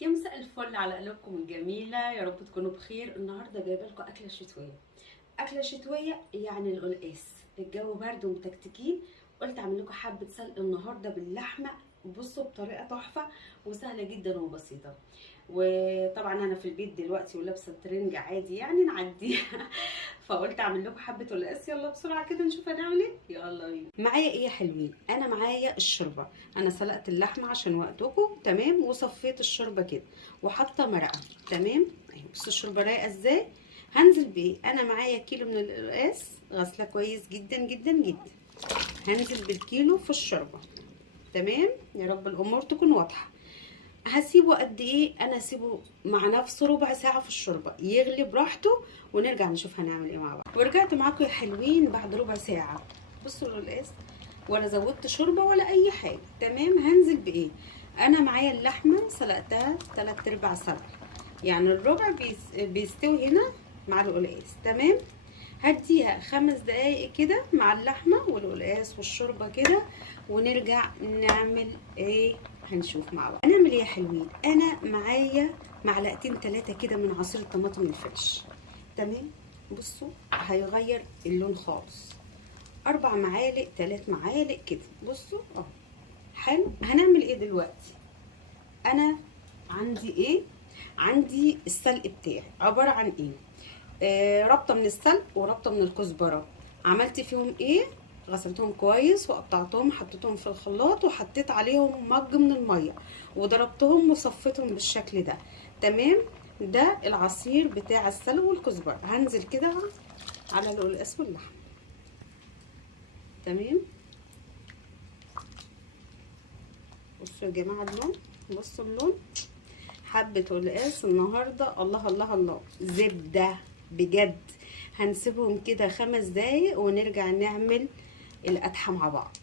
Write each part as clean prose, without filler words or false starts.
يا مساء الفل على قلوبكم الجميلة، يا رب تكونوا بخير. النهاردة جايبة لكم أكلة شتوية. أكلة شتوية يعني القلقاس. الجو برد ومتكتكين، قلت أعمل لكم حبة سلق النهاردة باللحمة. بصوا بطريقة تحفة وسهلة جدا وبسيطة. وطبعا أنا في البيت دلوقتي ولابسة ترنج عادي يعني نعديها. فقلت أعمل لكم حبة قلقاس. يلا بسرعة كده نشوف هنعمل إيه. يلا بينا. معايا إيه يا حلوين؟ أنا معايا الشوربة. انا سلقت اللحمه عشان وقتكم تمام، وصفيت الشوربه كده وحاطه مرقه تمام اهي. بصوا الشوربه رايقه ازاي. هنزل بايه؟ انا معايا كيلو من القلقاس غسله كويس جدا جدا جدا. هنزل بالكيلو في الشوربه تمام. يا رب الامور تكون واضحه. هسيبه قد ايه؟ انا هسيبه مع نفسه ربع ساعه في الشوربه يغلي براحته، ونرجع نشوف هنعمل ايه مع بعض. ورجعت معاكم يا حلوين بعد ربع ساعه. بصوا القلقاس ولا زودت شوربه ولا اي حاجه تمام. هنزل بايه؟ انا معايا اللحمه سلقتها 3/4 سلق، يعني الربع بيستوي هنا مع القلقاس تمام. هديها 5 دقايق كده مع اللحمه والقلقاس والشوربه كده، ونرجع نعمل ايه. هنشوف مع بعض هنعمل ايه يا حلوين. انا معايا معلقتين 3 كده من عصير الطماطم الفريش تمام. بصوا هيغير اللون خالص. 4 معالق 3 معالق كده. بصوا اهو حلو. هنعمل ايه دلوقتي؟ انا عندي ايه؟ عندي السلق بتاعي عباره عن ايه؟ ربطه من السلق وربطه من الكزبره. عملت فيهم ايه؟ غسلتهم كويس وقطعتهم، حطيتهم في الخلاط وحطيت عليهم مج من الميه وضربتهم وصفيتهم بالشكل ده تمام. ده العصير بتاع السلق والكزبره. هنزل كده على القلقاس واللحم تمام. بصوا يا جماعه اللون، بصوا اللون. حبه قلقاس النهارده الله الله الله، زبده بجد. هنسيبهم كده 5 دقايق ونرجع نعمل القدحه مع بعض.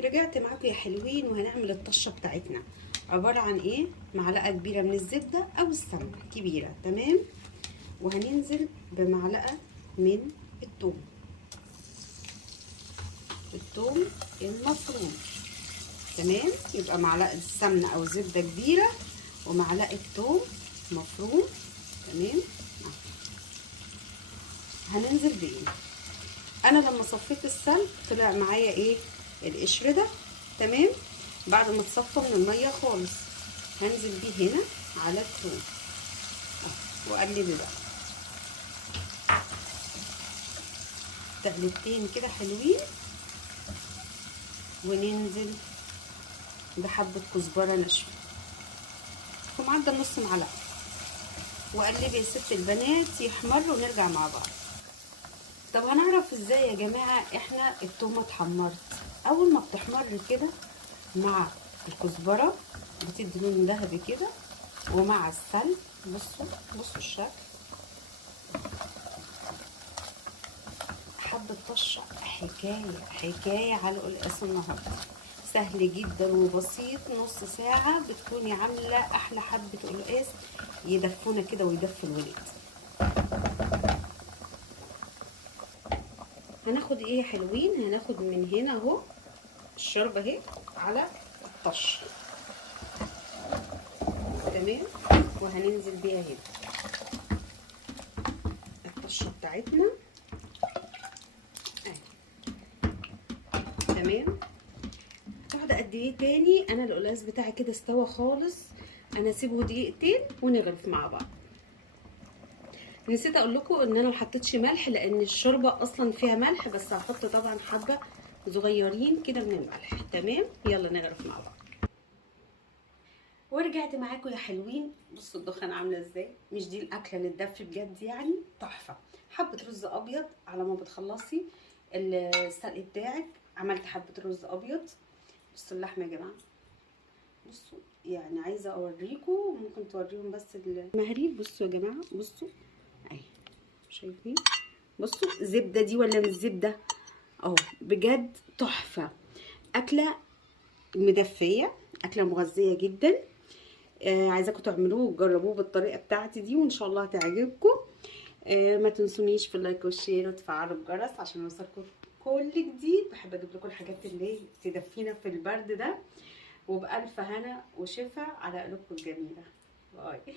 رجعت معاكم يا حلوين وهنعمل الطشه بتاعتنا. عباره عن ايه؟ معلقه كبيره من الزبده او السمنه كبيره تمام. وهننزل بمعلقه من الثوم المفروم تمام. يبقى معلقه سمنه او زبده كبيره ومعلقه ثوم مفروم تمام. هننزل بايه؟ انا لما صفيت السلق طلع معايا ايه؟ القشر ده تمام. بعد ما تصفى من الميه خالص هنزل بيه هنا على الثوم واقلبه بقى تقلبتين كده حلوين. وننزل بحبه كزبره ناشفه في معدل نص معلقه، وقلبي يا ست البنات يحمر ونرجع مع بعض. طب هنعرف ازاي يا جماعه احنا التومه اتحمرت؟ اول ما بتحمر كده مع الكزبره بتدي لون ذهبي كده، ومع السلق بصوا الشكل. حبه طشه حكايه على القلقاس النهارده. سهل جدا وبسيط، نص ساعه بتكوني عامله احلى حبه قلقاس يدفونا كده ويدفوا الولاد. هناخد ايه يا حلوين؟ هناخد من هنا اهو الشوربه اهي على الطشه تمام. وهننزل بيها هنا الطشه بتاعتنا اهي تمام. هتقعد قد ايه تاني؟ انا القلقاس بتاعي كده استوى خالص. انا اسيبه دقيقتين ونغرف مع بعض. نسيت اقول لكم ان انا ما حطيتش ملح لان الشوربه اصلا فيها ملح، بس هحط طبعا حبه صغيرين كده من الملح تمام. يلا نغرف مع بعض. ورجعت معاكم يا حلوين. بصوا الدخان عامله ازاي. مش دي الاكله اللي تدفي بجد يعني؟ تحفه. حبه رز ابيض على ما بتخلصي السلق بتاعك. عملت حبه رز ابيض. بصوا اللحمه يا جماعه، بصوا يعني عايزه اوريكم، ممكن توريهم بس المهريب. بصوا يا جماعه، بصوا اهي شايفين؟ بصوا زبده دي ولا مش زبده اهو. بجد تحفه. اكله مدفيه، اكله مغذيه جدا. عايزاكم تعملوه وتجربوه بالطريقه بتاعتي دي، وان شاء الله هتعجبكم. ما تنسونيش في اللايك والشير وتفعلوا الجرس عشان يوصلكم كل جديد. بحب اجيب لكم الحاجات اللي تدفينا في البرد ده. وبألف هنا وشفا على قلوبكم الجميله. باي.